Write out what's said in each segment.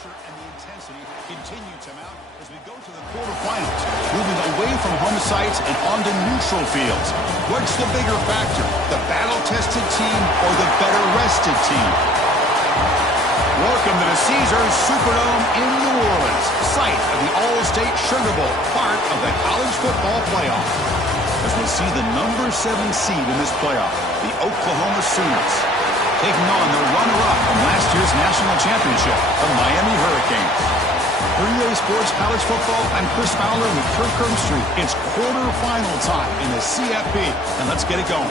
pressure and the intensity continue to mount as we go to the quarterfinals, moving away from home sites and onto neutral fields. What's the bigger factor, the battle-tested team or the better-rested team? Welcome to the Caesars Superdome in New Orleans, site of the All-State Sugar Bowl, part of the college football playoff. As we see the number 7 seed in this playoff, the Oklahoma Sooners, taking on the runner-up from last year's national championship, the Miami Hurricanes. For EA Sports College Football, I'm Chris Fowler with Kirk Herbstreit. It's quarterfinal time in the CFB, and let's get it going.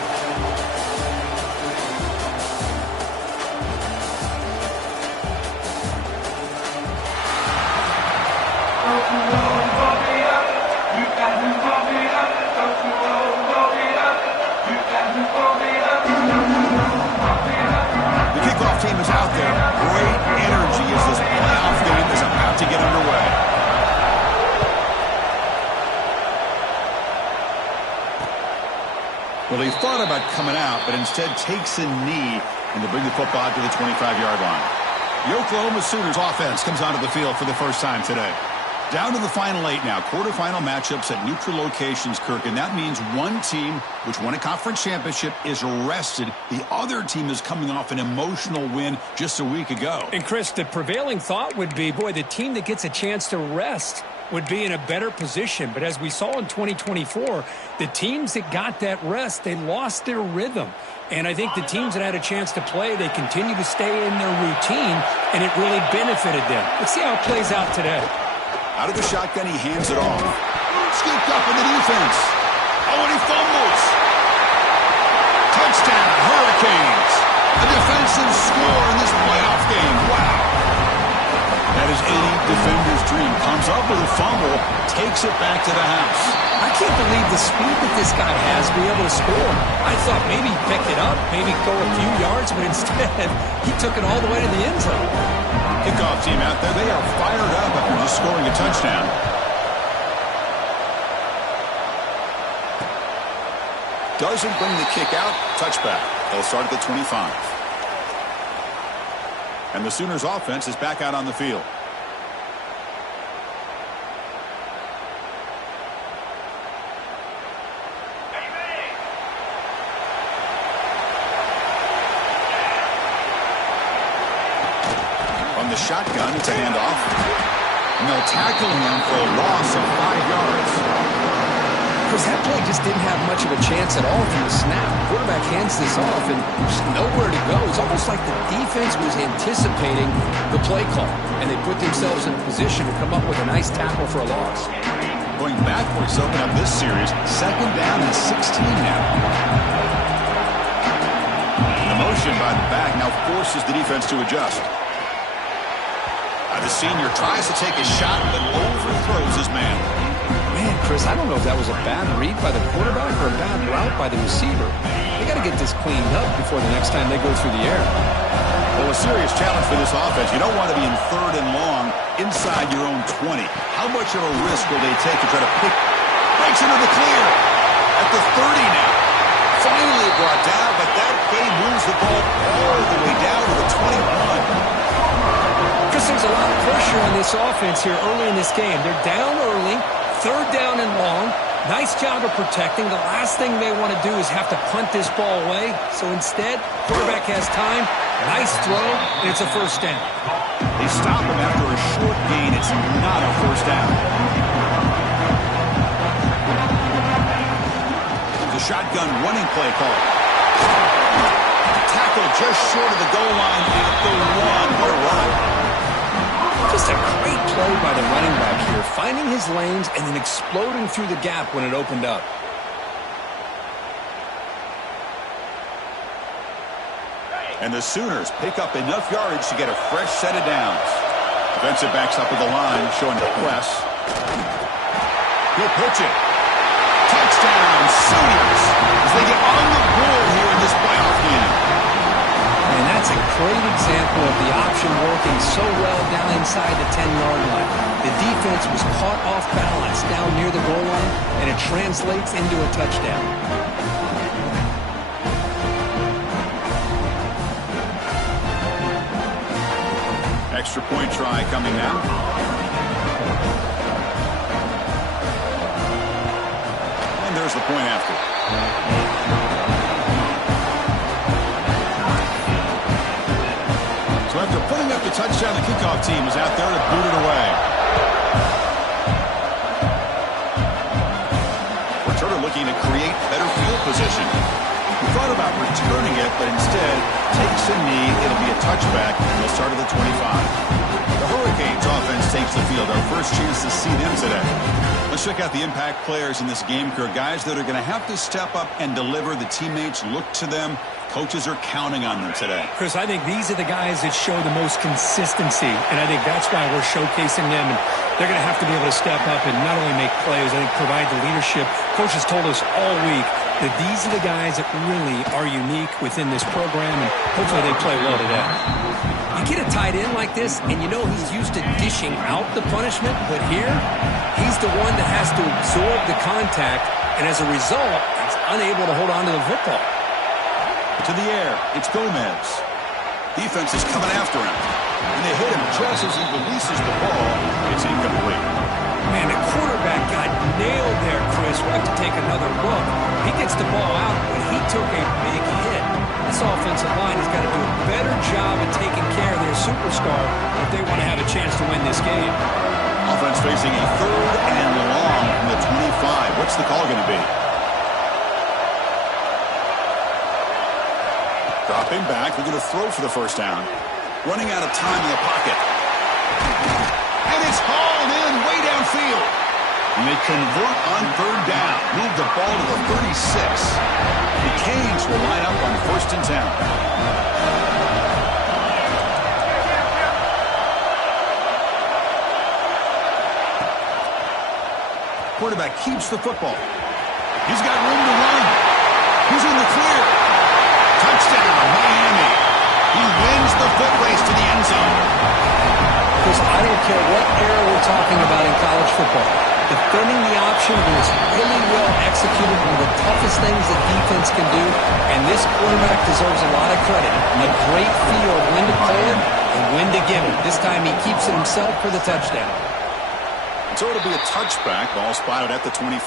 Team is out there. Great energy as this playoff game is about to get underway. Well, he thought about coming out, but instead takes a knee and to bring the football to the 25-yard line. The Oklahoma Sooners offense comes onto the field for the first time today. Down to the final 8 now. Quarterfinal matchups at neutral locations, Kirk, and that means one team, which won a conference championship, is rested. The other team is coming off an emotional win just a week ago. And, Chris, the prevailing thought would be, boy, the team that gets a chance to rest would be in a better position. But as we saw in 2024, the teams that got that rest, they lost their rhythm. And I think the teams that had a chance to play, they continue to stay in their routine, and it really benefited them. Let's see how it plays out today. Out of the shotgun, he hands it off. Scooped up in the defense. Oh, and he fumbles. Touchdown, Hurricanes. A defensive score in this playoff game. Wow. That is any defender's dream. Comes up with a fumble, takes it back to the house. I can't believe the speed that this guy has to be able to score. I thought maybe he picked it up, maybe go a few yards, but instead he took it all the way to the end zone. Kickoff team out there, they are fired up after just scoring a touchdown. Doesn't bring the kick out, touchback. They'll start at the 25. And the Sooners offense is back out on the field. The shotgun, it's a handoff. And they'll tackle him for a loss of 5 yards. Because that play just didn't have much of a chance at all from the snap. The quarterback hands this off and just nowhere to go. It's almost like the defense was anticipating the play call, and they put themselves in a position to come up with a nice tackle for a loss. Going backwards to open up this series, second down and 16 now. The motion by the back now forces the defense to adjust. The senior tries to take a shot, but overthrows his man. Man, Chris, I don't know if that was a bad read by the quarterback or a bad route by the receiver. They got to get this cleaned up before the next time they go through the air. Well, a serious challenge for this offense. You don't want to be in 3rd and long inside your own 20. How much of a risk will they take to try to pick? Breaks into the clear at the 30 now. Finally brought down, but that game moves the ball all the way down to the 21. There's a lot of pressure on this offense here early in this game. They're down early, 3rd down and long. Nice job of protecting. The last thing they want to do is have to punt this ball away. So instead, quarterback has time, nice throw, and it's a first down. They stop him after a short gain. It's not a first down. The shotgun running play call. Tackle just short of the goal line at the 1. What a run. Just a great play by the running back here, finding his lanes and then exploding through the gap when it opened up. And the Sooners pick up enough yardage to get a fresh set of downs. Defensive backs up at the line, showing the press. He'll pitch it. Touchdown, Sooners, as they get on the board here in this playoff game. And that's a great example of the option working so well down inside the 10-yard line. The defense was caught off balance down near the goal line, and it translates into a touchdown. Extra point try coming now. And there's the point after. So after putting up the touchdown, the kickoff team is out there to boot it away. Returner looking to create better field position. He thought about returning it, but instead takes a knee. It'll be a touchback. They'll start at the 25. The Hurricanes offense takes the field. Our first chance to see them today. Let's check out the impact players in this game, crew. Guys that are going to have to step up and deliver. The teammates look to them. Coaches are counting on them today. Chris, I think these are the guys that show the most consistency, and I think that's why we're showcasing them. And they're going to have to be able to step up and not only make plays, I think provide the leadership. Coaches told us all week that these are the guys that really are unique within this program, and hopefully they play well today. You get a tight end like this, and you know he's used to dishing out the punishment, but here, he's the one that has to absorb the contact, and as a result, he's unable to hold on to the football. To the air, it's Gomez. Defense is coming after him, and they hit him just as he releases the ball. It's incomplete. Man, the quarterback got nailed there, Chris. We'll have to take another look. He gets the ball out, but he took a big hit. This offensive line has got to do a better job of taking care of their superstar if they want to have a chance to win this game. Offense facing a 3rd and long from the 25. What's the call going to be? Dropping back, they're going to throw for the first down. Running out of time in the pocket. And it's hauled in way downfield. And they convert on 3rd down. Move the ball to the 36. The Canes will line up on 1st and 10. Quarterback keeps the football. He's got room to run. He's in the clear. Touchdown, Miami. He wins the foot race to the end zone. Chris, I don't care what era we're talking about in college football. Defending the option was really well executed, one of the toughest things that defense can do, and this quarterback deserves a lot of credit. A great feel of when to play it and when to give it. This time he keeps it himself for the touchdown. So it'll be a touchback, ball spotted at the 25.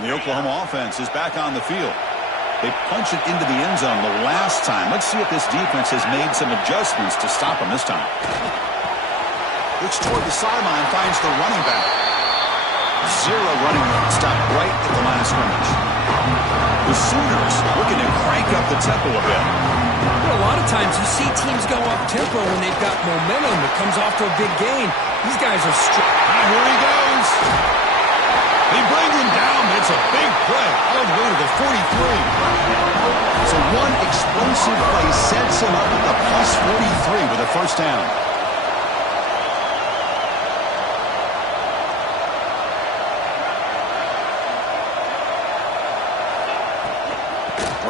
And the Oklahoma offense is back on the field. They punch it into the end zone the last time. Let's see if this defense has made some adjustments to stop them this time. Looks toward the sideline, finds the running back. 0 running room, stopped right at the line of scrimmage. The Sooners looking to crank up the tempo a bit. Well, a lot of times you see teams go up tempo when they've got momentum that comes off to a big gain. These guys are and here he goes. They bring him down, but it's a big play all the way to the 43. So one explosive play sets him up at the plus 43 with a first down.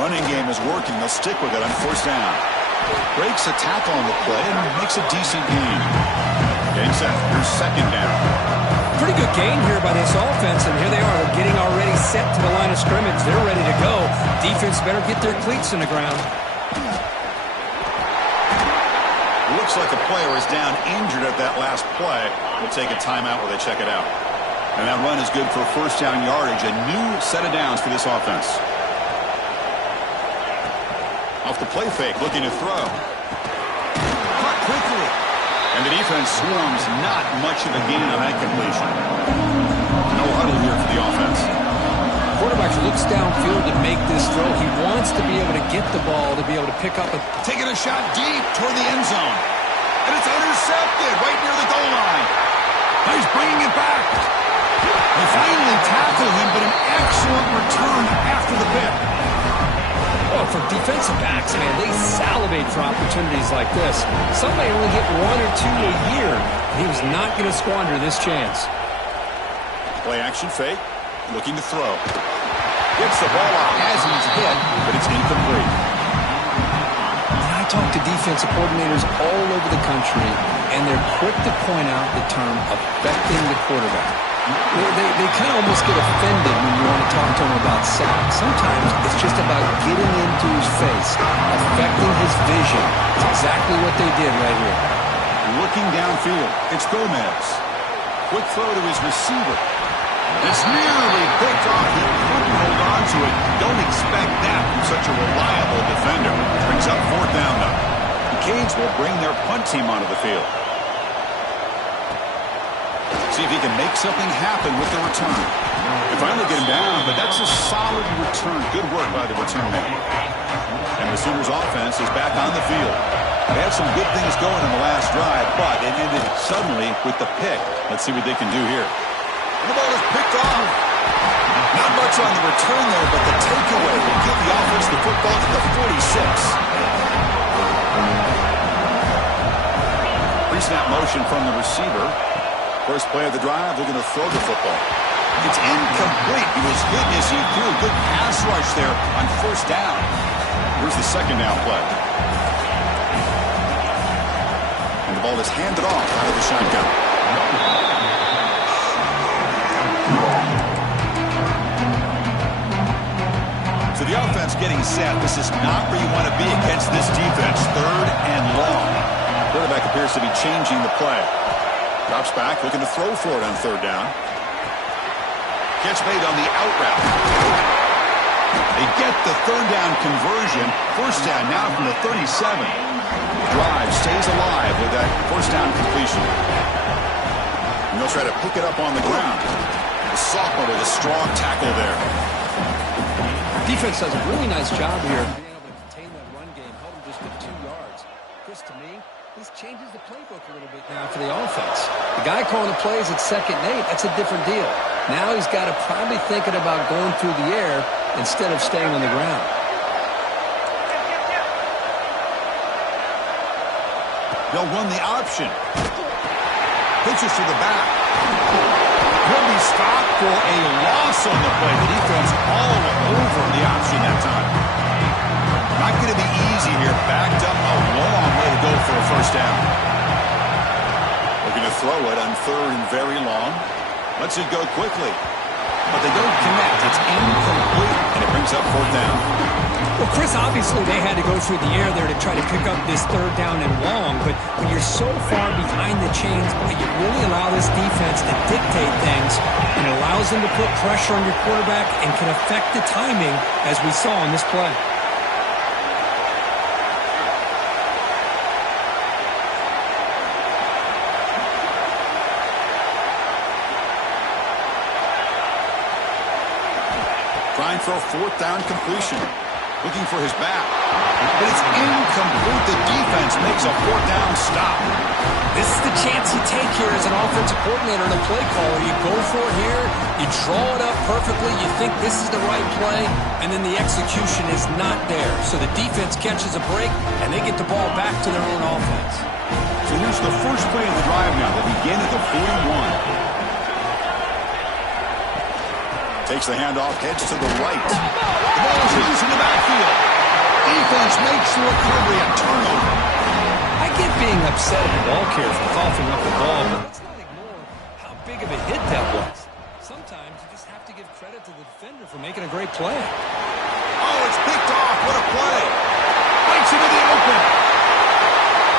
Running game is working. They'll stick with it on 1st down. Breaks a tackle on the play and makes a decent gain. Getting set. Here's 2nd down. pretty good gain here by this offense, and here they are. They're getting already set to the line of scrimmage. They're ready to go. Defense better get their cleats in the ground. Looks like a player is down injured at that last play. We'll take a timeout while they check it out. And that run is good for first down yardage. A new set of downs for this offense. Off the play fake, looking to throw. Caught quickly. And the defense swarms, not much of a gain on that completion. No huddle here for the offense. Quarterback looks downfield to make this throw. He wants to be able to get the ball, to be able to pick up a... Taking a shot deep toward the end zone. And it's intercepted right near the goal line. Now he's bringing it back. They finally tackle him, but an excellent return after the pick. Oh, for defensive backs, man, they salivate for opportunities like this. Some may only get 1 or 2 a year. He was not going to squander this chance. Play action fake, looking to throw. Gets the ball out as he's hit, but it's incomplete. I talk to defensive coordinators all over the country, and they're quick to point out the term affecting the quarterback. They kind of almost get offended when you want to talk to him about sacks. Sometimes it's just about getting into his face, affecting his vision. It's exactly what they did right here. Looking downfield, it's Gomez. Quick throw to his receiver. It's nearly picked off. He couldn't hold on to it. Don't expect that from such a reliable defender. Brings up fourth down now. The Canes will bring their punt team onto the field. See if he can make something happen with the return. They finally get him down, but that's a solid return. Good work by the return man. And the Sooners offense is back on the field. They had some good things going in the last drive, but it ended suddenly with the pick. Let's see what they can do here. And the ball is picked off. Not much on the return there, but the takeaway will give the offense the football at the 46. Pre-snap motion from the receiver. First play of the drive, they're going to throw the football. It's incomplete. He was hit as he threw a good pass rush there on first down. Here's the second down play. And the ball is handed off out of the shotgun. So the offense getting set. This is not where you want to be against this defense. Third and long. Quarterback appears to be changing the play. Drops back, looking to throw for it on third down. Catch made on the out route. They get the third down conversion. First down now from the 37. Drive stays alive with that first down completion. And they'll try to pick it up on the ground. The sophomore with a strong tackle there. Defense does a really nice job here being able to contain that run game, held him just to 2 yards. Chris, to me, this changes the playbook a little bit now for the offense. The guy calling the plays at 2nd and 8, that's a different deal. Now he's got to probably thinking about going through the air instead of staying on the ground. They'll run the option. Pitches to the back. Will be stopped for a loss on the play. The defense all over the option that time. Not going to be easy here. Backed up a long way to go for a first down. Looking to throw it on third and very long. Lets it go quickly. But they don't connect. It's incomplete. And it brings up fourth down. Well, Chris, obviously they had to go through the air there to try to pick up this third down and long. But when you're so far behind the chains, boy, you really allow this defense to dictate things. And it allows them to put pressure on your quarterback and can affect the timing, as we saw in this play. Trying for a fourth down completion. Looking for his back. But it's incomplete. The defense makes a fourth down stop. This is the chance you take here as an offensive coordinator and a play caller. You go for it here. You draw it up perfectly. You think this is the right play. And then the execution is not there. So the defense catches a break, and they get the ball back to their own offense. So here's the first play of the drive now. They begin at the 41. Takes the handoff, heads to the right. The ball is loose in the backfield. Defense makes the recovery, a turnover. I get being upset at the ball carrier for coughing up the ball, but let's not ignore how big of a hit that was. Sometimes you just have to give credit to the defender for making a great play. Oh, it's picked off. What a play. Breaks into the open.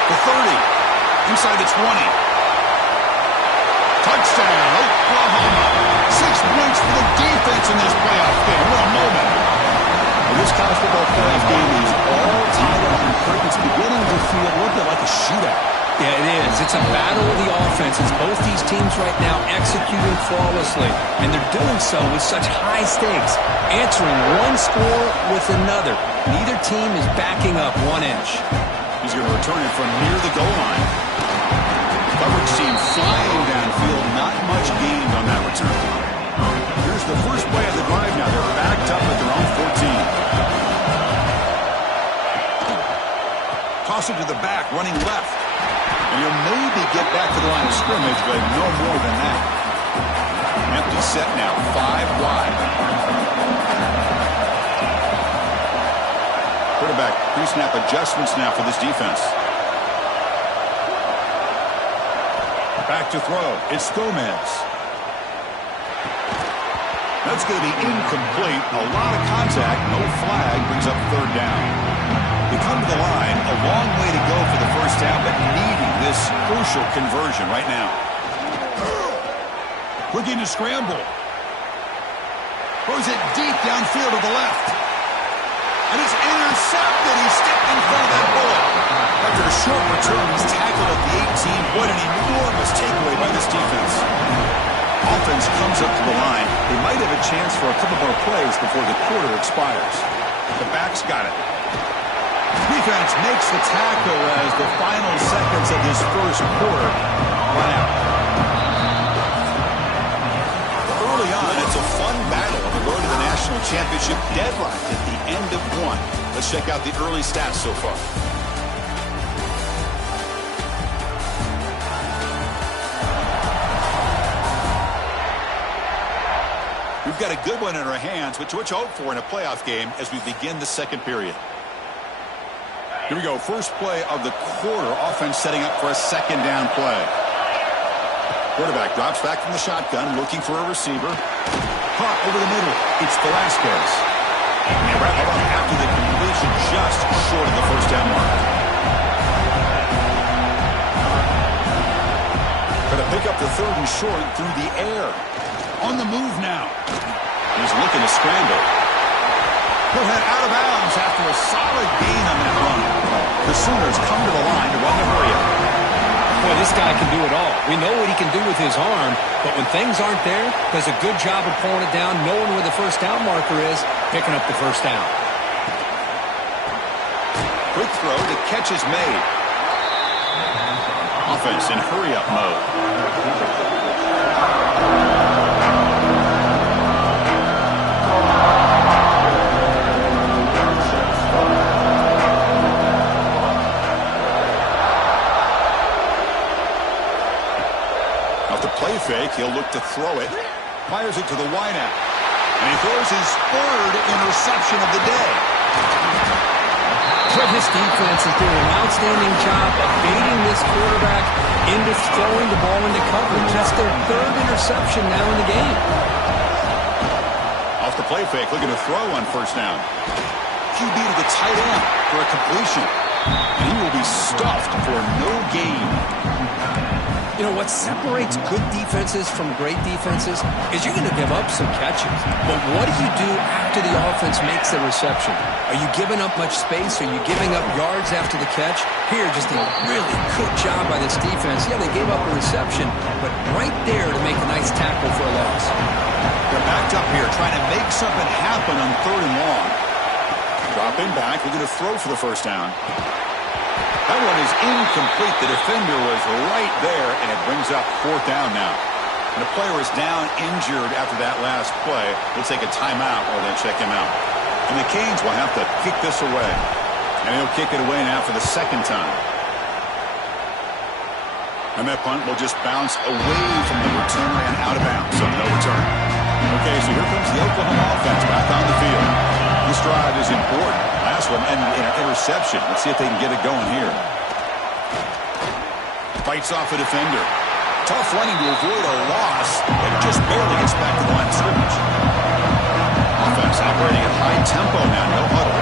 The 30. Inside the 20. Touchdown, Oklahoma. 6 points for the defense in this playoff game. What a moment. Well, this college football playoff game is all tied up in Kirk. It's beginning to feel a little bit like a shootout. Yeah, it is. It's a battle of the offenses. Both these teams right now executing flawlessly, and they're doing so with such high stakes, answering one score with another. Neither team is backing up 1 inch. He's going to return it from near the goal line. Coverage team flying downfield. Not much gained on that return. Here's the first play of the drive now. They're backed up at their own 14. Toss it to the back, running left. And he'll maybe get back to the line of scrimmage, but no more than that. Empty set now, 5 wide. Quarterback pre-snap adjustments now for this defense. Back to throw. It's Gomez. That's going to be incomplete. A lot of contact. No flag. Brings up third down. They come to the line. A long way to go for the first down, but needing this crucial conversion right now. Looking to scramble. Throws it deep downfield to the left. And it's intercepted. He's stepped in front of that bullet. After a short return, he's tackled at the 18. What an enormous takeaway by this defense. Offense comes up to the line. They might have a chance for a couple more plays before the quarter expires. The back's got it. Defense makes the tackle as the final seconds of this first quarter run out. Early on, it's a fun battle on the road to the national championship deadline at the end of one. Let's check out the early stats so far. We've got a good one in our hands, which you hope for in a playoff game as we begin the second period. Here we go. First play of the quarter. Offense setting up for a second down play. Quarterback drops back from the shotgun, looking for a receiver. Caught over the middle. It's Velasquez. And they wrap it up after the completion, just short of the first down mark. Going to pick up the third and short through the air. On the move now. He's looking to scramble. He'll head out of bounds after a solid gain on that run. The Sooners come to the line to run the hurry up. Boy, this guy can do it all. We know what he can do with his arm, but when things aren't there, does a good job of pulling it down, knowing where the first down marker is, picking up the first down. Quick throw, the catch is made. Offense in hurry-up mode. Play fake, he'll look to throw it. Fires it to the wideout. And he throws his third interception of the day. But this defense is doing an outstanding job of baiting this quarterback into throwing the ball into coverage. That's their third interception now in the game. Off the play fake, looking to throw on first down. QB to the tight end for a completion. And he will be stuffed for no gain. You know, what separates good defenses from great defenses is you're going to give up some catches. But what do you do after the offense makes the reception? Are you giving up much space? Are you giving up yards after the catch? Here, just a really good job by this defense. Yeah, they gave up a reception, but right there to make a nice tackle for a loss. They're backed up here, trying to make something happen on third and long. Dropping back, looking to throw for the first down. That one is incomplete. The defender was right there, and it brings up fourth down now. And the player is down injured after that last play. They'll take a timeout or they check him out. And the Canes will have to kick this away. And he'll kick it away now for the second time. And that punt will just bounce away from the returner and out of bounds. So no return. Okay, so here comes the Oklahoma offense back on the field. This drive is important. Last one, and an interception. Let's see if they can get it going here. Fights off a defender. Tough running to avoid a loss, and just barely gets back to the line of scrimmage. Offense operating at high tempo now, no huddle.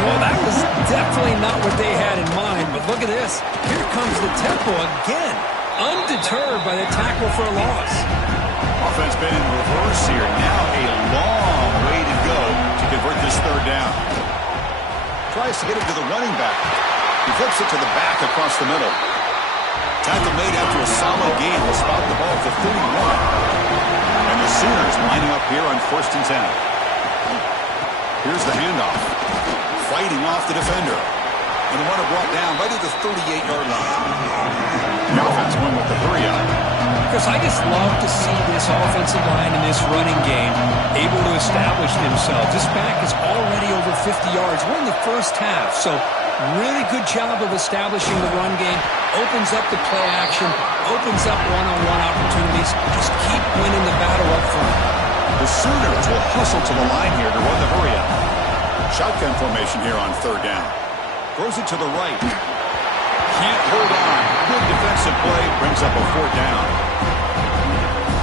Well, that was definitely not what they had in mind, but look at this. Here comes the tempo again, undeterred by the tackle for a loss. Offense been in reverse here. Now a long way to go to convert this third down. Tries to get it to the running back. He flips it to the back across the middle. Tackle made after a solid gain. Will spot the ball at the 31. And the Sooners lining up here on 1st and 10. Here's the handoff. Fighting off the defender. And the runner brought down right at the 38-yard line. The offense went with the hurry up. Because I just love to see this offensive line in this running game able to establish themselves. This back is already over 50 yards. We're in the first half, so really good job of establishing the run game. Opens up the play action, opens up one-on-one opportunities. Just keep winning the battle up front. The Sooners will hustle to the line here to run the hurry up. Shotgun formation here on third down. Throws it to the right. Can't hold on. Good defensive play. Brings up a fourth down.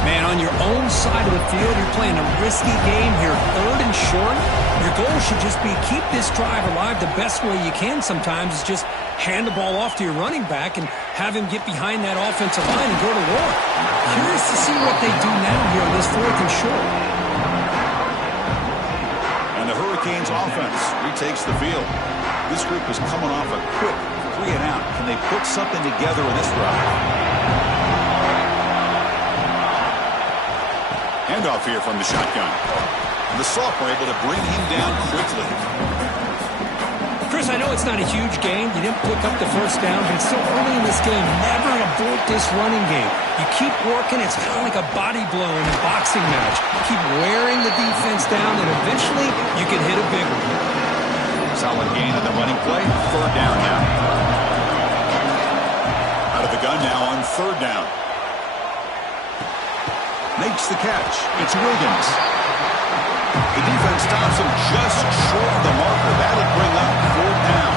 Man, on your own side of the field, you're playing a risky game here, 3rd and short. Your goal should just be keep this drive alive the best way you can sometimes is just hand the ball off to your running back and have him get behind that offensive line and go to work. Curious to see what they do now here on this 4th and short. And the Hurricanes offense retakes the field. This group is coming off a quick 3 and out. Can they put something together in this drive? Handoff here from the shotgun. And the sophomore able to bring him down quickly. Chris, I know it's not a huge game. You didn't pick up the first down, but it's still early in this game. Never abort this running game. You keep working. It's kind of like a body blow in a boxing match. Keep wearing the defense down, and eventually you can hit a big one. Solid gain on the running play. 3rd down now. Out of the gun now on 3rd down. Makes the catch. It's Wiggins. The defense stops him just short of the marker. That'll bring up 4th down.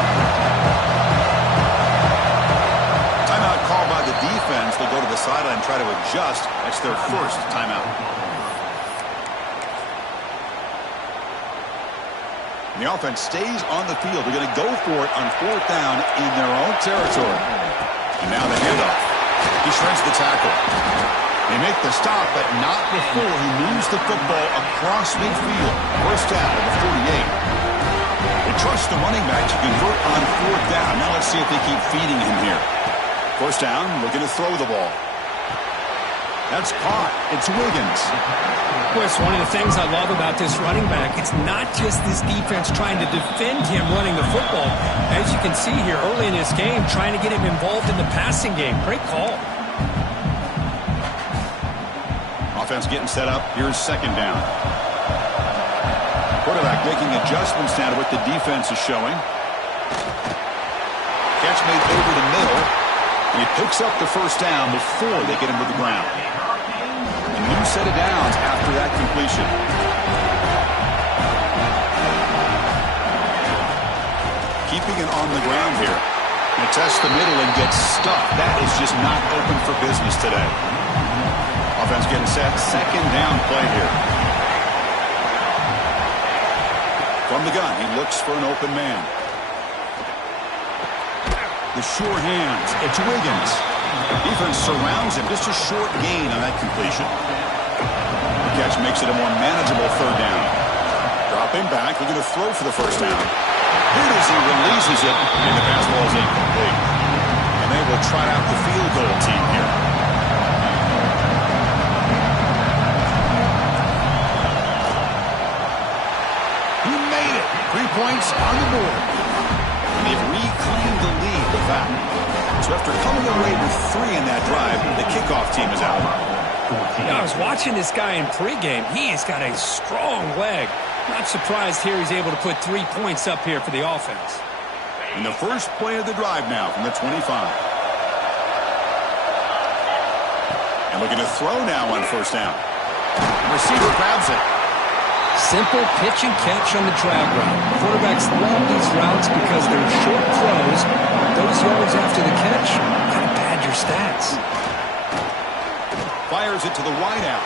Timeout called by the defense. They'll go to the sideline and try to adjust. That's their first timeout. And the offense stays on the field. They're going to go for it on 4th down in their own territory. And now the handoff. He shreds the tackle. They make the stop, but not before he moves the football across midfield. 1st down at the 48. They trust the running back to convert on 4th down. Now let's see if they keep feeding him here. 1st down, looking to throw the ball. That's caught. It's Wiggins. Of course, one of the things I love about this running back, it's not just this defense trying to defend him running the football. As you can see here early in this game, trying to get him involved in the passing game. Great call. Offense getting set up. Here's 2nd down. Quarterback making adjustments now to what the defense is showing. Catch made over the middle. And he picks up the 1st down before they get him to the ground. A new set of downs after that completion. Keeping it on the ground here. And tests the middle and gets stuffed. That is just not open for business today. Offense getting set. 2nd down play here. From the gun, he looks for an open man. The sure hands. It's Wiggins. Defense surrounds him. Just a short gain on that completion. The catch makes it a more manageable 3rd down. Dropping back. We're going to throw for the 1st down. Here as he releases it, and the pass ball is incomplete. And they will try out the field goal team here. He made it. 3 points on the board. And they've reclaimed the lead with that. So after coming away with 3 in that drive, the kickoff team is out. Yeah, I was watching this guy in pregame. He has got a strong leg. Not surprised here he's able to put 3 points up here for the offense. And the first play of the drive now from the 25. And looking to throw now on 1st down. The receiver grabs it. Simple pitch and catch on the drag route. Quarterbacks love these routes because they're short throws. Those yards after the catch kind of pad your stats. Fires it to the wide out.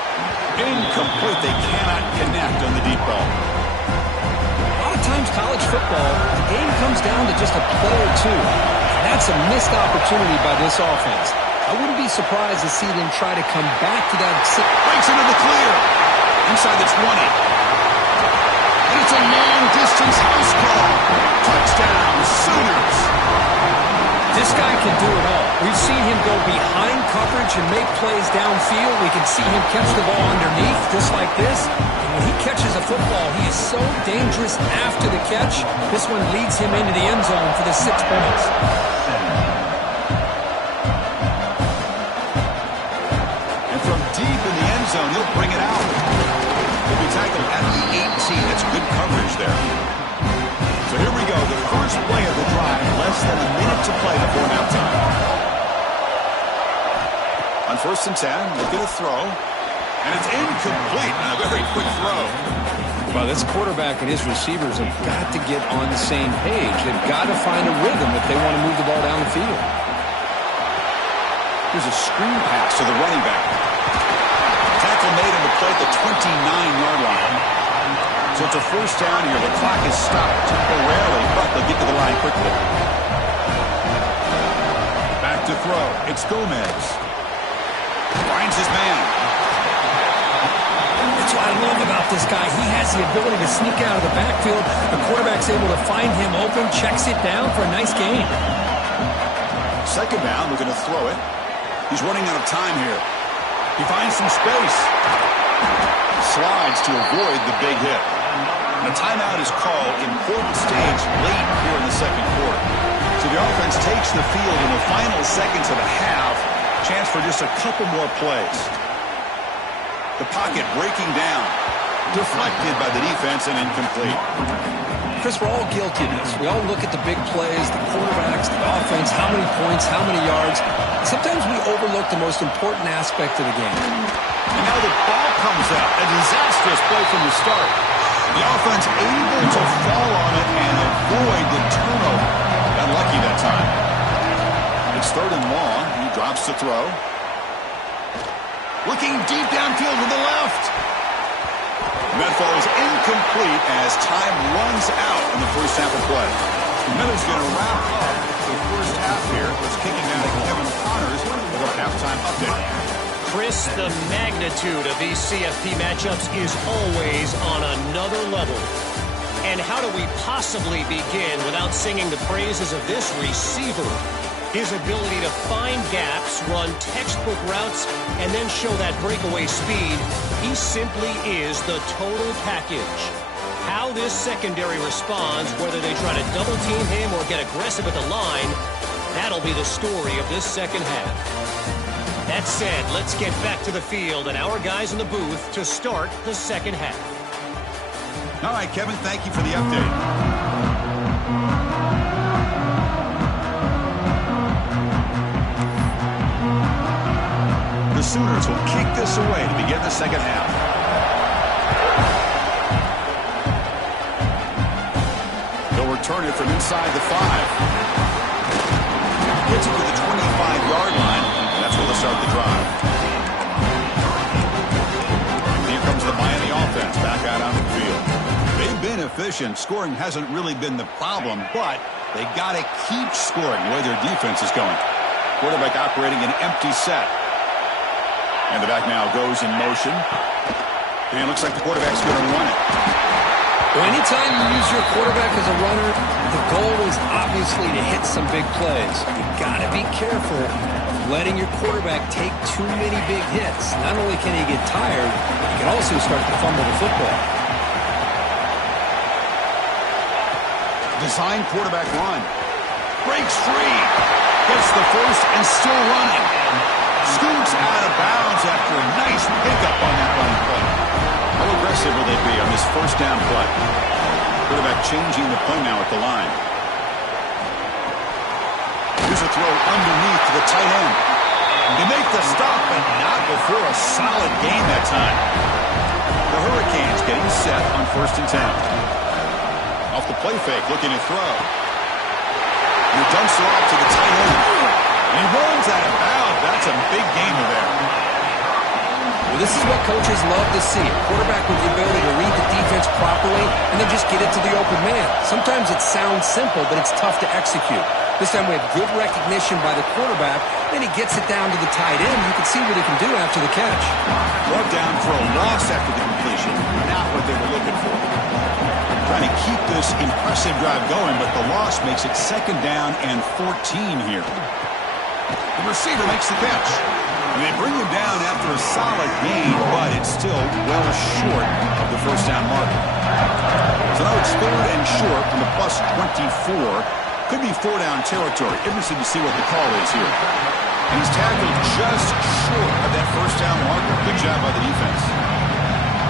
Incomplete. They cannot connect on the deep ball. A lot of times college football, the game comes down to just a play or two. That's a missed opportunity by this offense. I wouldn't be surprised to see them try to come back to that. Breaks into the clear. Inside the 20. And it's a long-distance house call. Touchdown, Sooners. This guy can do it all. We've seen him go behind coverage and make plays downfield. We can see him catch the ball underneath just like this. And when he catches a football, he is so dangerous after the catch. This one leads him into the end zone for the 6 points. And from deep in the end zone, he'll bring it out. He'll be tackled at the 18. That's good coverage there. So here we go, the first play of the drive, less than a minute to play before halftime. On 1st and 10, looking to throw, and it's incomplete on a very quick throw. Well, this quarterback and his receivers have got to get on the same page. They've got to find a rhythm if they want to move the ball down the field. Here's a screen pass to the running back. tackle made on the play at the 29-yard line. So it's a first down here. The clock is stopped temporarily, but they'll get to the line quickly. Back to throw. It's Gomez. Finds his man. That's what I love about this guy. He has the ability to sneak out of the backfield. The quarterback's able to find him open, checks it down for a nice gain. Second down, looking to throw it. He's running out of time here. He finds some space. Slides to avoid the big hit. And a timeout is called. Important stage late here in the second quarter. So the offense takes the field in the final seconds of the half. Chance for just a couple more plays. The pocket breaking down. Deflected by the defense and incomplete. Chris, we're all guilty of this. We all look at the big plays, the quarterbacks, the offense, how many points, how many yards. Sometimes we overlook the most important aspect of the game. And now the ball comes out. A disastrous play from the start. The offense able to fall on it and avoid the turnover. Got lucky that time. It's third and long. He drops to throw. Looking deep downfield to the left. That falls incomplete as time runs out in the first half of play. Miller's going to wrap up the first half here. It's kicking out of Kevin Connors with our halftime update. Chris, the magnitude of these CFP matchups is always on another level. And how do we possibly begin without singing the praises of this receiver? His ability to find gaps, run textbook routes, and then show that breakaway speed. He simply is the total package. How this secondary responds, whether they try to double team him or get aggressive at the line, that'll be the story of this second half. That said, let's get back to the field and our guys in the booth to start the second half. All right, Kevin, thank you for the update. The Sooners will kick this away to begin the second half. They'll return it from inside the 5. Gets it to the 25-yard line, and that's where they'll start the drive. Here comes the Miami offense back out on the field. They've been efficient. Scoring hasn't really been the problem, but they got to keep scoring the way their defense is going. Quarterback operating an empty set. And the back now goes in motion. And it looks like the quarterback's going to run it. Well, anytime you use your quarterback as a runner, the goal is obviously to hit some big plays. You got to be careful of letting your quarterback take too many big hits. Not only can he get tired, he can also start to fumble the football. Design quarterback run. Breaks free. Gets the first and still running. Scoots out of bounds after a nice pickup on that running play. How aggressive will they be on this first down play? Quarterback changing the play now at the line. Here's a throw underneath to the tight end. They make the stop, but not before a solid gain that time. The Hurricanes getting set on 1st and 10. Off the play fake, looking to throw. And he dumps it off to the tight end. And he runs out of bounds. That's a big gainer there. Well, this is what coaches love to see. A quarterback with the ability to read the defense properly and then just get it to the open man. Sometimes it sounds simple, but it's tough to execute. This time we have good recognition by the quarterback. Then he gets it down to the tight end. You can see what he can do after the catch. Brought down for a loss after the completion. Not what they were looking for. Trying to keep this impressive drive going, but the loss makes it 2nd down and 14 here. The receiver makes the catch. And they bring him down after a solid gain, but it's still well short of the first down marker. So now it's 3rd and short from the plus 24. Could be 4-down territory. Interesting to see what the call is here. And he's tackled just short of that first down marker. Good job by the defense.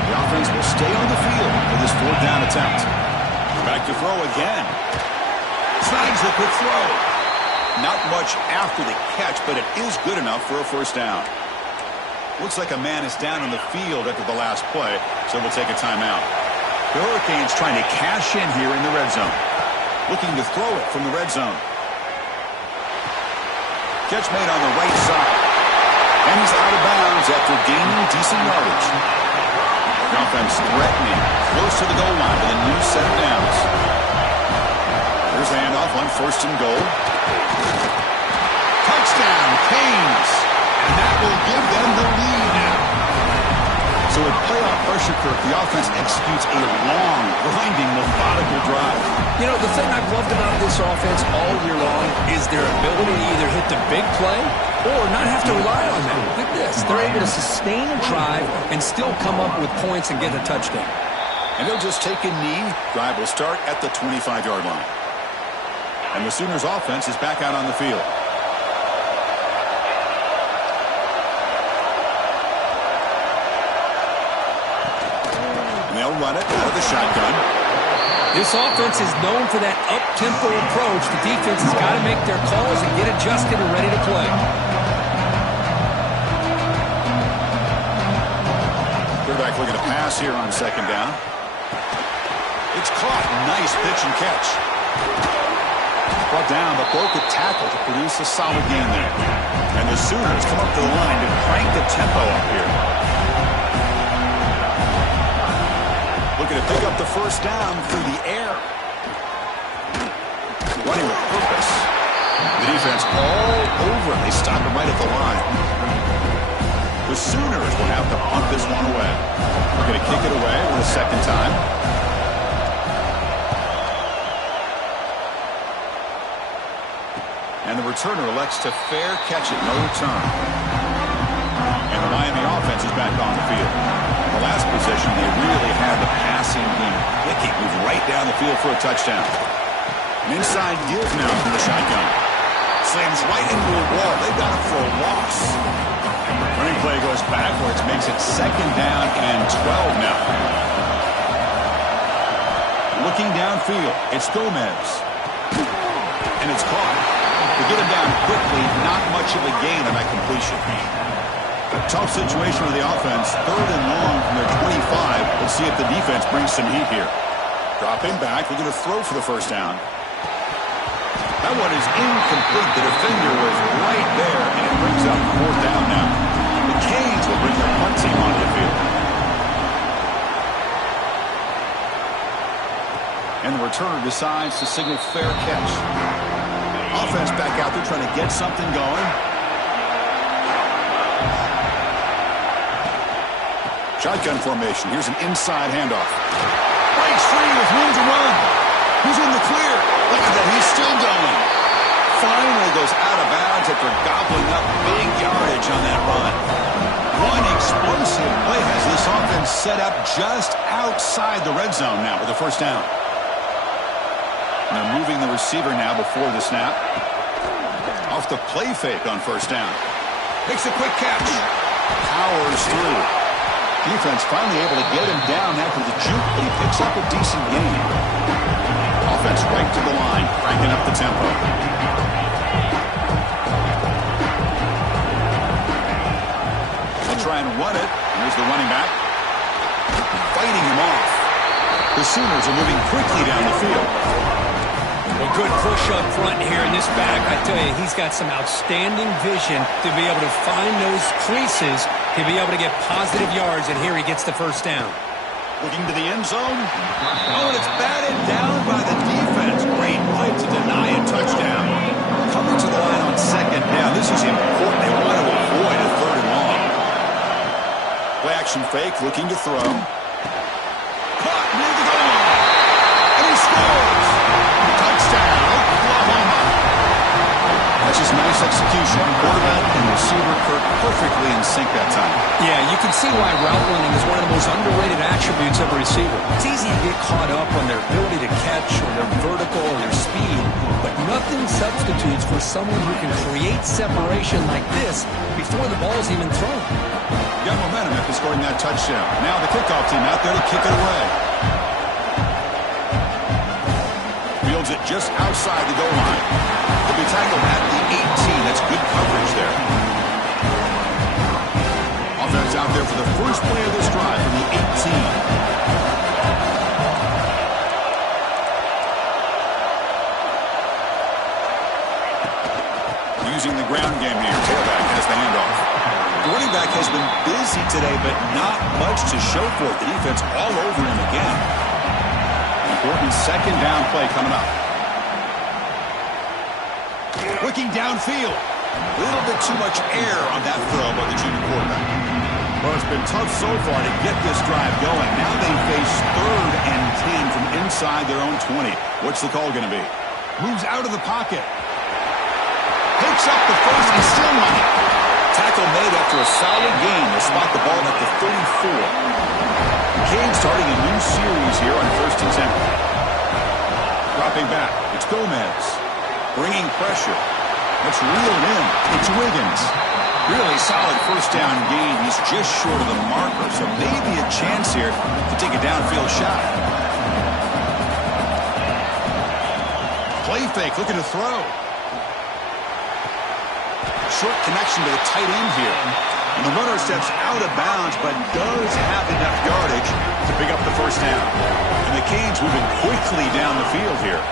The offense will stay on the field for this 4th down attempt. Back to throw again. Snags the quick throw. Not much after the catch, but it is good enough for a first down. Looks like a man is down on the field after the last play, so we'll take a timeout. The Hurricanes trying to cash in here in the red zone. Looking to throw it from the red zone. Catch made on the right side. And he's out of bounds after gaining decent yardage. The offense threatening, close to the goal line with a new set of downs. Here's the handoff on 1st and goal. Touchdown, Canes. And that will give them the lead now. So with playoff pressure, Kirk, the offense executes a long, grinding, methodical drive. You know, the thing I've loved about this offense all year long is their ability to either hit the big play or not have to rely on them. Look at this. They're able to sustain a drive and still come up with points and get a touchdown. And they'll just take a knee. Drive will start at the 25-yard line. And the Sooners offense is back out on the field. They'll run it out of the shotgun. This offense is known for that up-tempo approach. The defense has got to make their calls and get adjusted and ready to play. Quarterback looking to pass here on 2nd down. It's caught. Nice pitch and catch. Brought down, but broke a tackle to produce a solid gain there. And the Sooners come up to the line to crank the tempo up here. Looking to pick up the 1st down through the air. Running with purpose. The defense all over. They stop him right at the line. The Sooners will have to punt this one away. We're going to kick it away for the 2nd time. And the returner elects to fair catch it, no return. And the Miami offense is back on the field. The last possession, they really had the passing game clicking, move right down the field for a touchdown. An inside give now from the shotgun. Slams right into a wall. They've got it for a loss. Running play goes backwards, makes it 2nd down and 12 now. Looking downfield, it's Gomez. And it's caught. To get him down quickly, not much of a gain on that completion. A tough situation for the offense. 3rd and long from their 25. Let's see if the defense brings some heat here. Dropping back. They're going to throw for the 1st down. That one is incomplete. The defender was right there, and it brings up 4th down now. The Canes will bring their punt team onto the field. And the returner decides to signal fair catch. Offense back out there trying to get something going. Shotgun formation. Here's an inside handoff. Breaks free with room to run. Who's in the clear? Look at that. He's still going. Finally goes out of bounds after gobbling up big yardage on that run. One explosive play has this offense set up just outside the red zone now with the 1st down. And they're moving the receiver now before the snap. Off the play fake on 1st down. Makes a quick catch. Powers through. Defense finally able to get him down after the juke, but he picks up a decent gain. Offense right to the line, cranking up the tempo. They'll try and run it. Here's the running back. Fighting him off. The Sooners are moving quickly down the field. A good push up front here in this back. I tell you, he's got some outstanding vision to be able to find those creases, to be able to get positive yards, and here he gets the 1st down. Looking to the end zone. Oh, and it's batted down by the defense. Great play to deny a touchdown. Coming to the line on 2nd down. This is important. They want to avoid a 3rd and long. Play action fake, looking to throw. Caught near the goal line. And he scores. Touchdown, Oklahoma. That's just nice execution. Quarterback and receiver Kirk perfectly in sync that time. Yeah, you can see why route running is one of the most underrated attributes of a receiver. It's easy to get caught up on their ability to catch or their vertical or their speed, but nothing substitutes for someone who can create separation like this before the ball's even thrown. Got momentum after scoring that touchdown. Now the kickoff team out there to kick it away. Fields it just outside the goal line. He'll be tackled at the 18. That's good coverage there. Offense out there for the first play of this drive from the 18. Using the ground game here. Tailback has the handoff. The running back has been busy today, but not much to show for it. The defense all over him again. Important second down play coming up. Looking downfield. A little bit too much air on that throw by the junior quarterback. Well, it's been tough so far to get this drive going. Now they face 3rd and 10 from inside their own 20. What's the call going to be? Moves out of the pocket. Picks up the first and still running. Tackle made after a solid gain to spot the ball at the 34. Cade starting a new series here on 1st and 10. Dropping back. It's Gomez. Bringing pressure. Let's reel it in. It's Wiggins. Really solid first down gain. He's just short of the marker, so maybe a chance here to take a downfield shot. Play fake, looking to throw. Short connection to the tight end here. And the runner steps out of bounds, but does have enough yardage to pick up the first down. And the Canes moving quickly down the field here.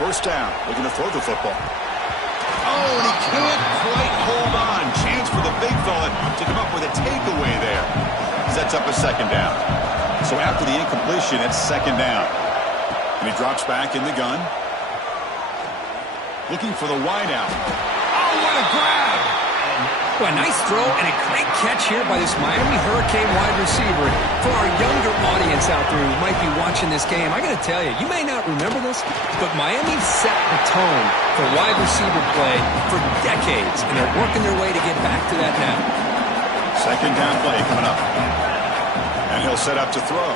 First down, looking to throw the football. Oh, and he can't quite hold on. Chance for the big fella to come up with a takeaway there. Sets up a second down. So after the incompletion, it's second down. And he drops back in the gun. Looking for the wideout. Oh, what a grab! Well, a nice throw and a great catch here by this Miami Hurricane wide receiver. For our younger audience out there who might be watching this game, I got to tell you, you may not remember this, but Miami set the tone for wide receiver play for decades, and they're working their way to get back to that now. Second down play coming up. And he'll set up to throw.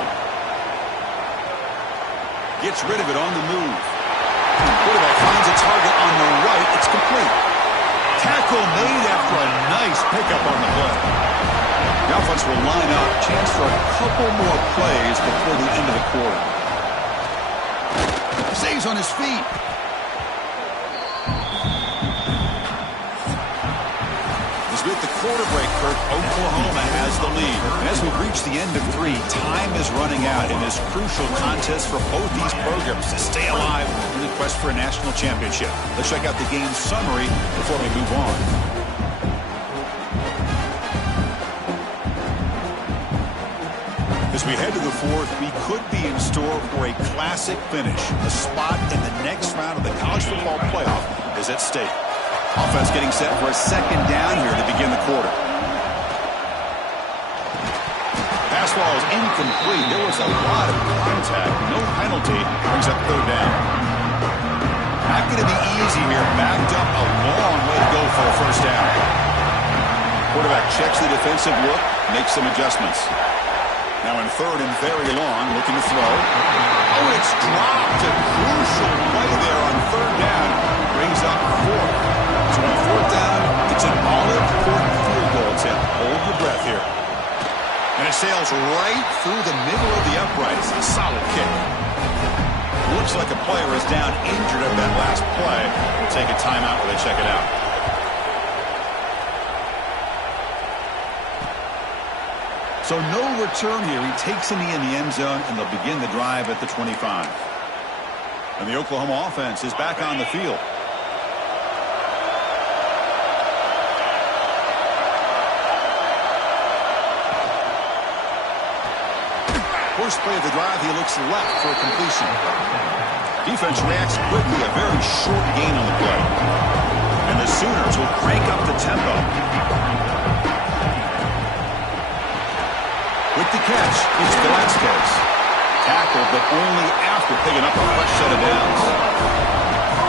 Gets rid of it on the move. Quarterback finds a target on the right. It's complete. Tackle made after a nice pickup on the play. The offense will line up. Chance for a couple more plays before the end of the quarter. Stays on his feet. As we hit the quarter break, Kirk, Oklahoma has the lead. And as we've reached the end of 3, time is running out in this crucial contest for both these programs to stay alive in the quest for a national championship. Let's check out the game summary before we move on. As we head to the 4th, we could be in store for a classic finish. A spot in the next round of the college football playoff is at stake. Offense getting set for a second down here to begin the quarter. Pass ball is incomplete. There was a lot of contact. No penalty. Brings up 3rd down. Not going to be easy here. Backed up a long way to go for a first down. Quarterback checks the defensive look, makes some adjustments. Now in 3rd and very long, looking to throw. Oh, it's dropped. A crucial play there on 3rd down. Brings up 4th. So on 4th down, it's an all-important field goal attempt. Hold your breath here. And it sails right through the middle of the uprights. A solid kick. Looks like a player is down injured at that last play. We'll take a timeout while they check it out. So no return here. He takes a knee in the end zone, and they'll begin the drive at the 25. And the Oklahoma offense is back on the field. First play of the drive, he looks left for a completion. Defense reacts quickly, a very short gain on the play. And the Sooners will crank up the tempo. With the catch, it's Velasquez. Tackled, but only after picking up a fresh set of downs.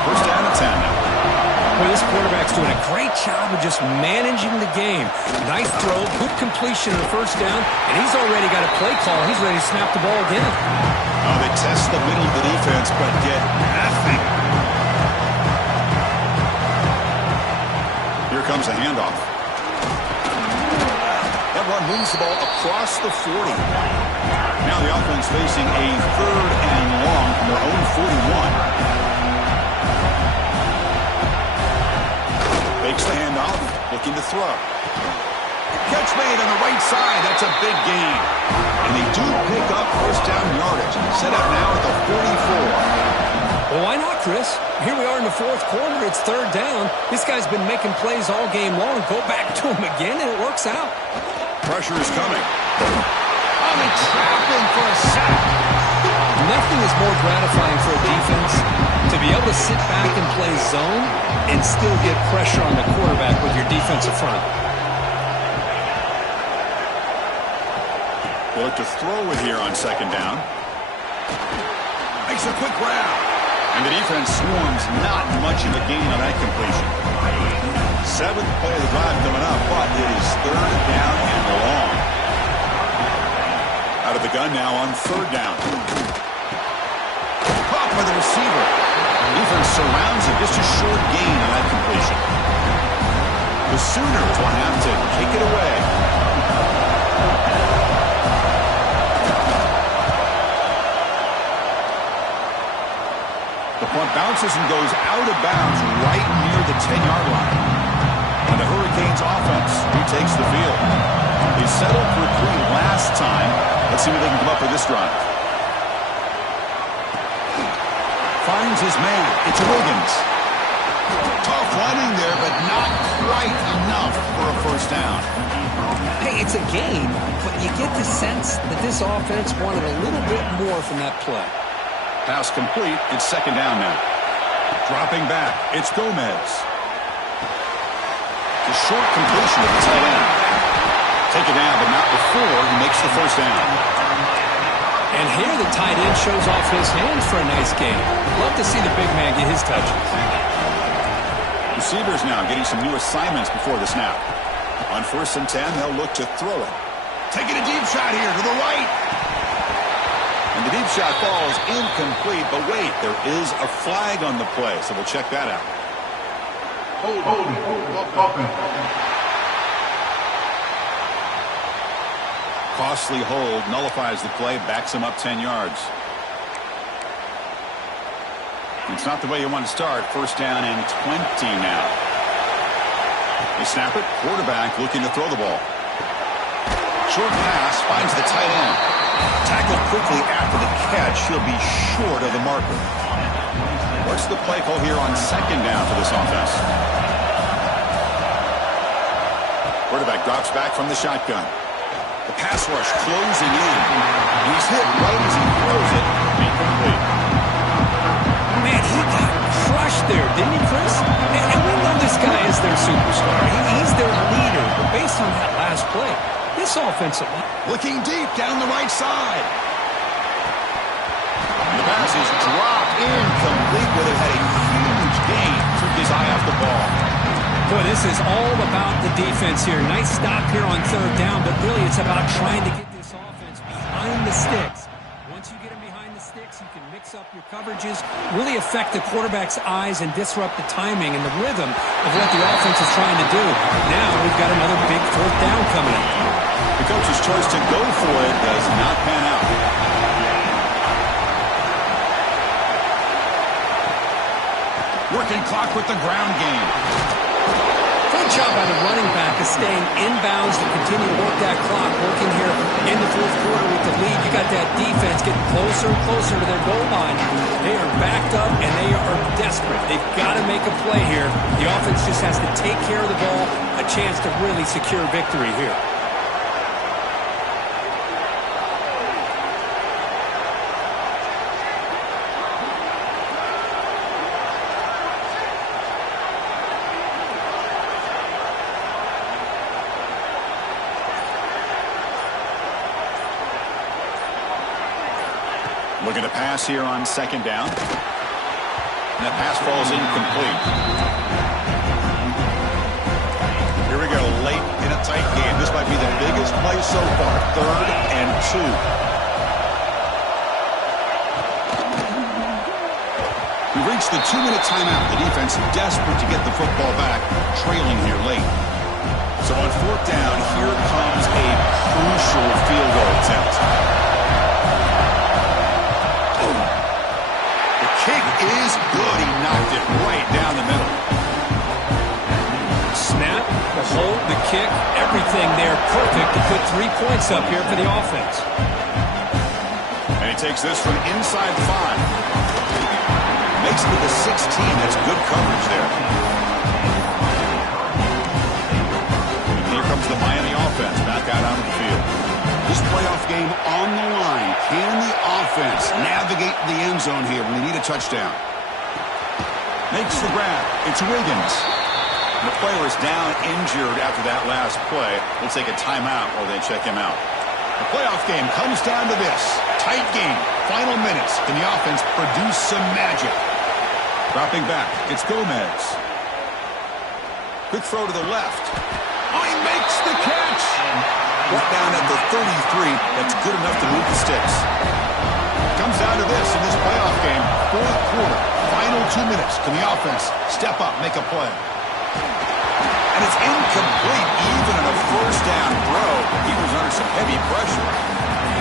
First down and 10 now. Well, this quarterback's doing a great job of just managing the game. Nice throw, good completion on the first down, and he's already got a play call. He's ready to snap the ball again. Oh, they test the middle of the defense, but get nothing. Here comes a handoff. That run moves the ball across the 40. Now the offense facing a 3rd and long from their own 41. Makes the handoff, looking to throw. Catch made on the right side. That's a big gain. And they do pick up first down yardage. Set up now at the 44. Well, why not, Chris? Here we are in the fourth quarter. It's third down. This guy's been making plays all game long. Go back to him again, and it works out. Pressure is coming. Oh, they trap him for a sack. Nothing is more gratifying for a defense to be able to sit back and play zone and still get pressure on the quarterback with your defensive front. They look to throw it here on second down. Makes a quick grab. And the defense swarms not much of a gain on that completion. Seventh play of the drive coming up, but it is third down and long. Out of the gun now on third down. Caught by the receiver. Defense surrounds it. Just a short gain on that completion. The Sooners will have to kick it away. The punt bounces and goes out of bounds right near the 10-yard line. And the Hurricanes offense retakes the field. They settled for 3 last time. Let's see what they can come up with this drive. Finds his man. It's Wiggins. Tough running there, but not quite enough for a first down. Hey, it's a game, but you get the sense that this offense wanted a little bit more from that play. Pass complete. It's second down now. Dropping back. It's Gomez. A short completion of the tight end. Take it down, but not before he makes the first down. And here the tight end shows off his hands for a nice game. Love to see the big man get his touches. Receivers now getting some new assignments before the snap. On 1st and 10, they'll look to throw it. Taking a deep shot here to the right. And the deep shot falls incomplete, but wait, there is a flag on the play, so we'll check that out. Costly hold nullifies the play, backs him up 10 yards. It's not the way you want to start. First down and 20 now. They snap it. Quarterback looking to throw the ball. Short pass finds the tight end. Tackled quickly after the catch. He'll be short of the marker. What's the play call here on second down for this offense? Quarterback drops back from the shotgun. The pass rush closing in. He's hit right as he throws it. Incomplete. Man, he got crushed there, didn't he, Chris? And we know this guy is their superstar. He's their leader. But based on that last play, this offensive line. Looking deep down the right side. The pass is dropped incomplete, but it had a huge gain. Took his eye off the ball. Boy, this is all about the defense here. Nice stop here on third down, but really it's about trying to get this offense behind the sticks. Once you get them behind the sticks, you can mix up your coverages, really affect the quarterback's eyes and disrupt the timing and the rhythm of what the offense is trying to do. Now we've got another big fourth down coming up. The coach's choice to go for it does not pan out. Working clock with the ground game. Great job by the running back of staying inbounds to continue to work that clock, working here in the fourth quarter with the lead. You got that defense getting closer and closer to their goal line. They are backed up, and they are desperate. They've got to make a play here. The offense just has to take care of the ball, a chance to really secure victory here. Looking to pass here on second down. And that pass falls incomplete. Here we go, late in a tight game. This might be the biggest play so far. 3rd and 2. We've reached the 2-minute timeout. The defense desperate to get the football back, trailing here late. So on 4th down, here comes a crucial field goal attempt. Kick is good. He knocked it right down the middle. Snap, the hold, the kick, everything there perfect to put 3 points up here for the offense. And he takes this from inside the 5. Makes it to the 16. That's good coverage there. And here comes the Miami offense back out onto the field. This playoff game on the line. Can the offense navigate the end zone here when they need a touchdown? Makes the grab. It's Wiggins. The player is down injured after that last play. We'll take a timeout while they check him out. The playoff game comes down to this. Tight game. Final minutes. Can the offense produce some magic? Dropping back. It's Gomez. Quick throw to the left. Oh, he makes the catch. Brought down at the 33. That's good enough to move the sticks. Comes down to this in this playoff game. Fourth quarter. Final 2 minutes. Can the offense step up, make a play? And it's incomplete, even in a first down throw. He was under some heavy pressure.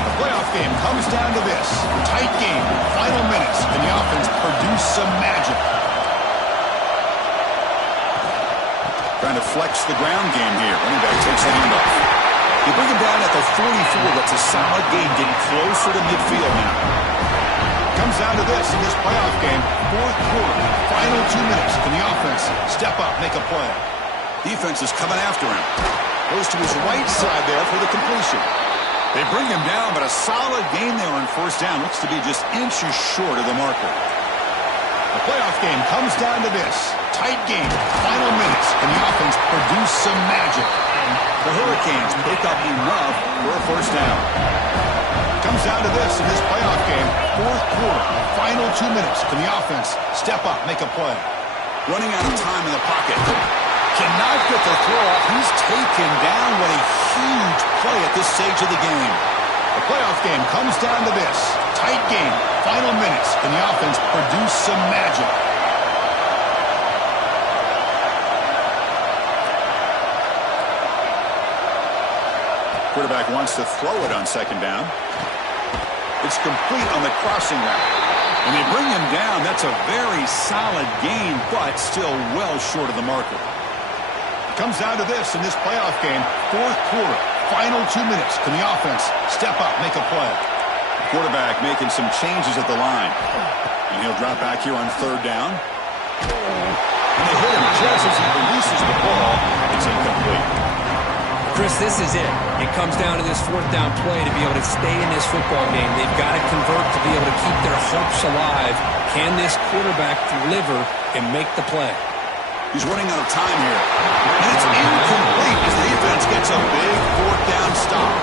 The playoff game comes down to this. Tight game. Final minutes. Can the offense produce some magic? Trying to flex the ground game here. Running back takes the handoff. They bring him down at the 44. That's a solid game, getting closer to midfield now. Comes down to this in this playoff game. Fourth quarter. Final 2 minutes. Can the offense step up, make a play? Defense is coming after him. Goes to his right side there for the completion. They bring him down, but a solid game there on first down. Looks to be just inches short of the marker. The playoff game comes down to this. Tight game. Final minutes. Can the offense produce some magic? The Hurricanes pick up enough for a first down. Comes down to this in this playoff game. Fourth quarter. Final 2 minutes. Can the offense step up, make a play? Running out of time in the pocket. Cannot get the throw off. He's taken down. What a huge play at this stage of the game. The playoff game comes down to this. Tight game. Final minutes. Can the offense produce some magic? Quarterback wants to throw it on second down. It's complete on the crossing route. And they bring him down. That's a very solid gain, but still well short of the marker. Comes down to this in this playoff game. Fourth quarter. Final 2 minutes. Can the offense step up, make a play? Quarterback making some changes at the line. And he'll drop back here on third down. And they hit him just as he releases the ball. It's incomplete. Chris, this is it. It comes down to this fourth down play to be able to stay in this football game. They've got to convert to be able to keep their hopes alive. Can this quarterback deliver and make the play? He's running out of time here. And it's incomplete as the defense gets a big fourth down stop.